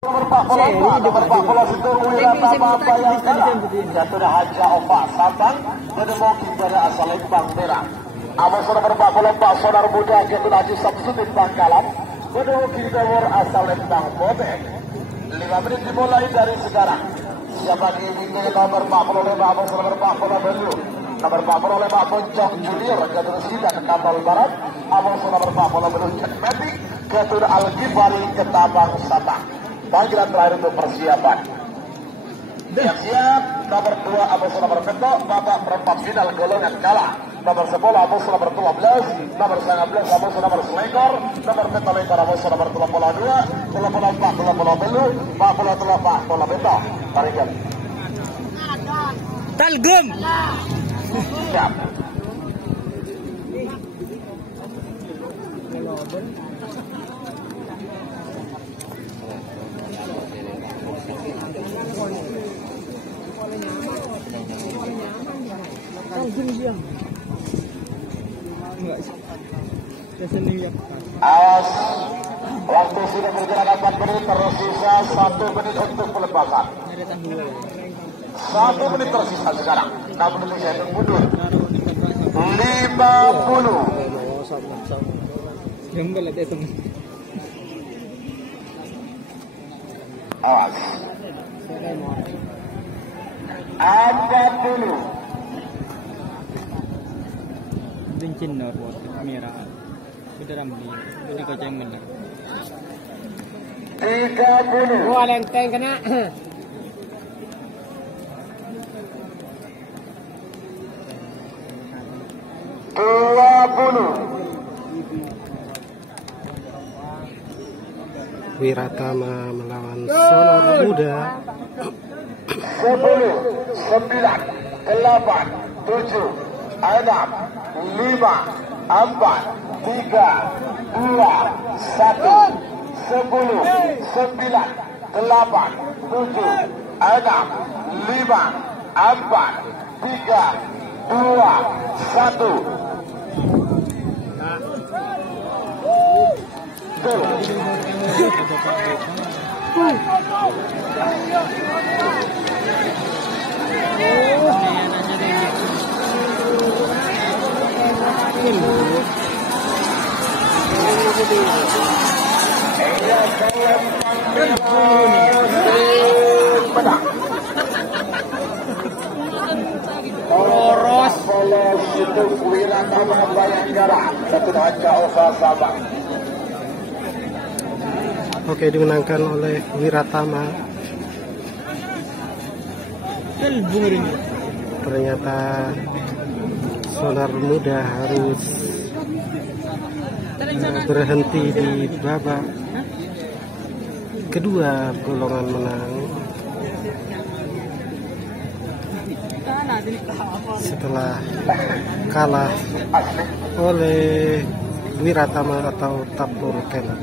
Jatuh Haja Opa Sabang menemuki pada asal Lembang Merah. Abang saudara berpak saudara muda Jatuh Haji Samsudin Bangkalan menemuki nomor asal Lembang Bodeng. 5 menit dimulai dari sekarang. Siapa diinginkan nomor 45 abang saudara berpak dulu. Nomor 45 Boncong Junior Jatuh Sidak Kapal Barat. Abang saudara berpak dulu Cek Medik Jatuh Al-Ghifari Ketabang Sabang. Panggilan terakhir untuk persiapan. Siap-siap. Nomor 2 Abang Nomor Ketok babak perempat final golongan kalah. Nomor 10 Abang Nomor 12. Nomor 19 Abang Nomor Selekor. Nomor Ketok Lekor Abang Nomor 32. 34 Belu 43 bola beto. Tarikan. Talgum. Siap. Awas, waktu sudah berjalan 4 menit, tersisa 1 menit untuk pelepasan. 1 menit tersisa sekarang. 6 menit saya mundur. 50. Awas. 40. Bincin nor buat kamera. Kita ramai. Ini kau jangan nak. 30. Gua lenteng kena. 20. Wiratama melawan Sonar Muda. 10, 9, 8, 7, 6, 5, 4, 3, 2, 1. 10, 9, 8, 7, 6, 5, 4, 3, 2, 1. Poros itu Wiratama Bayangkara Jatuh Haja Opa Sabang. Oke, dimenangkan oleh Wiratama. Ternyata Sonar Muda harus berhenti di babak kedua golongan menang setelah kalah oleh Wiratama atau Tapur Kelat.